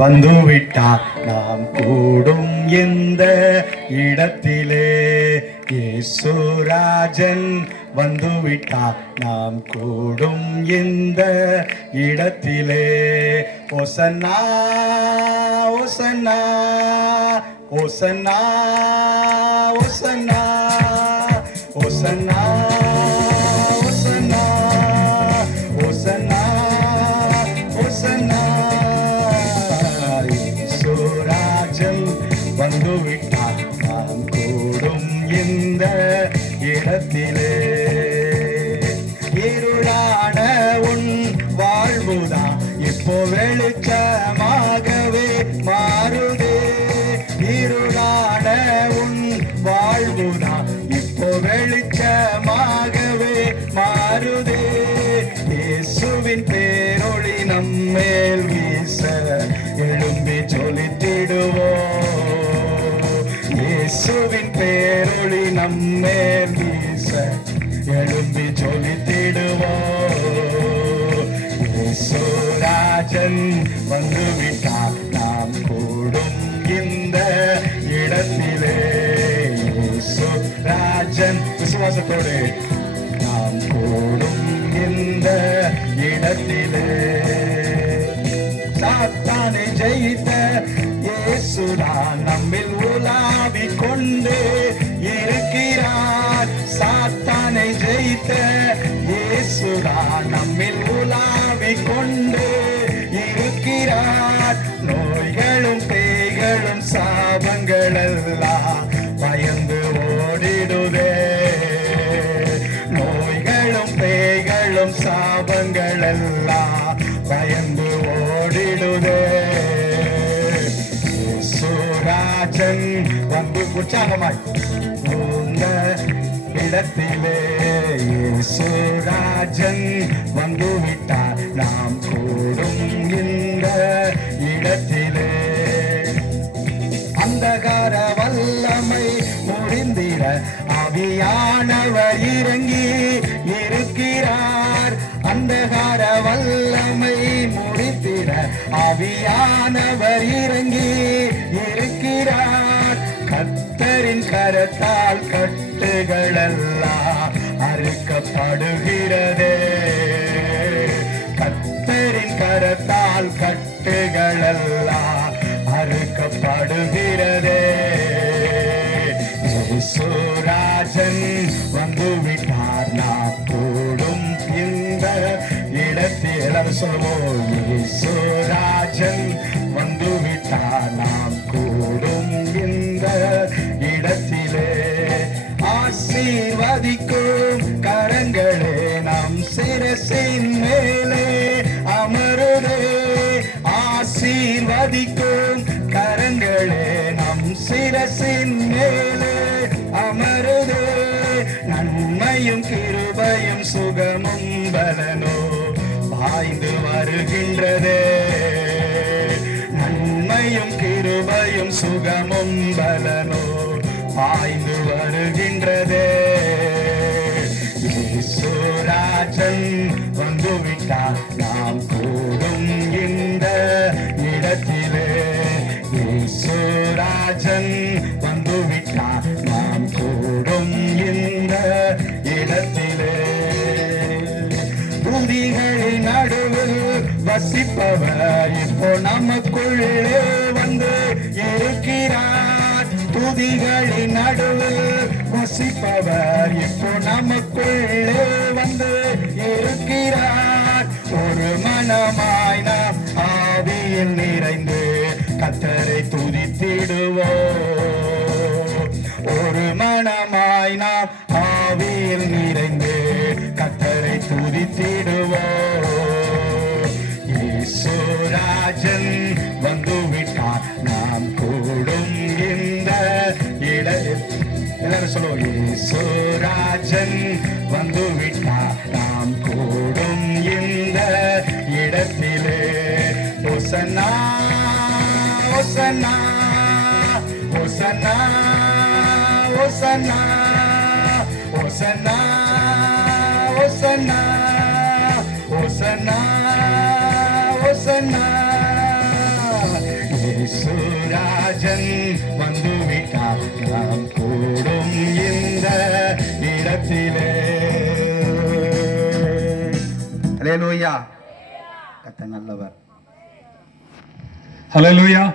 வந்துவிட்டார் நாம் கூடும் இந்த இடத்திலே. இயேசுராஜன் வந்துவிட்டார் நாம் கூடும் இந்த இடத்திலே. ஓசன்னா ஓசன்னா ஓசன்னா ஓசன்னா ஓசன்னா ஓசன்னா ஓசன்னா ஓசன்னா. இயேசுராஜன் வந்துவிட்டார் நாம் கூடும் இந்த இடத்திலே. இருளான உன் வாழ்வுதான் இப்போ வெளிச்சமாகவே மாறுதே. இருளான உன் வாழ்வுதான் இப்போ வெளிச்சமாகவே மாறுதே. இயேசுவின் பேரொளி நம்மேல் வீச எழும்பி ஜொலித்திடுவோம். இயேசுவின் பேரொளி நம்மேல் வீச எழும்பி ஜொலித்திடுவோம். இயேசுராஜன் வந்துவிட்டார் நாம் கூடும் இந்த இடத்திலே. இயேசுராஜன் விசுவாசத்தோடு நாம் கூடும் இந்த இடத்திலே. சாத்தானை ஜெயித்த இயேசுதான் நம்மில் உலாவிக் கொண்டு இருக்கிறார். சாத்தானை ஜெயித்த இயேசுதான் நம்மில் உலாவிக் கொண்டு இருக்கிறார். நோய்களும் பேய்களும் சாபங்கள் எல்லாம் பயந்து ஓடிடுதே. நோய்களும் பேய்களும் சாபங்கள் எல்லாம் பயந்து ஓடிடுதே. இயேசுராஜன் வந்து உற்சாகமாய் இந்த இடத்திலே. இயேசுராஜன் வந்துவிட்டார் நாம் கூடும் இந்த இடத்திலே. அந்தகார வல்லமை முடிந்திட ஆவியானவர் இறங்கி இருக்கிறார். அந்தகார வல்லமை முடித்திட ஆவியானவர் இறங்கி இருக்கிறார். கர்த்தரின் கரத்தால் கட்டுகளெல்லாம் அறுக்கப்படுகிறதே. கர்த்தரின் கரத்தால் கட்டுகளெல்லாம் அறுக்கப்படுகிறதே. இயேசுராஜன் வந்துவிட்டார் நாம் கூடும் இந்த இடத்தில். எல்லாரும் சொல்லுவோம். இயேசுராஜன் வந்துவிட்டார் நாம் கூடும் இந்த இடத்திலே. ஆசீர்வதிக்கும் கரங்களே நம் சிரசின் மேலே அமருதே. ஆசீர்வதிக்கும் கரங்களே நம் சிரசின் மேலே அமருதே. நன்மையும் கிருபையும் சுகமும் பலனோ பாய்ந்து வருகின்றதே. நன்மையும் கிருபையும் சுகமும் பலனோ பாய்ந்து வருகின்றதே. இயேசுராஜன் வந்துவிட்டார் நாம் கூடும் இந்த இடத்திலே. இயேசுராஜன் வந்துவிட்டார் நாம் கூடும் இந்த இடத்திலே. துதிகளின் நடுவில் வசிப்பவர் இப்போ நமக்குள்ளே வந்து இருக்கிறார். துதிகளின் நடுவில் வசிப்பவர் இப்போ நமக்குள்ளே வந்து இருக்கிறார். ஒரு மனமாய் நாம் ஆவியில் நிறைந்து கர்த்தரை துதித்திடுவோம். ஒரு மனமாய் நாம் ஆவியில் நிறைந்து கர்த்தரை துதித்திடுவோம். இயேசுராஜன் வந்துவிட்டார் நாம் கூடும் இந்த இடத்தில். எல்லாரும் சொல்லுவோம். இயேசுராஜன் வந்துவிட்டார் நாம் கூடும் இந்த இடத்திலே. ஓசன்னா ஓசன்னா ஓசன்னா ஓசன்னா ஓசன்னா ஓசன்னா ஓசன்னா ஓசன்னா இசுராஜன் வந்துவிட்டார் நாம் கூடும் இந்த இடத்திலே. அல்லேலூயா. கர்த்தர் நல்லவர். ஹல்லேலூயா.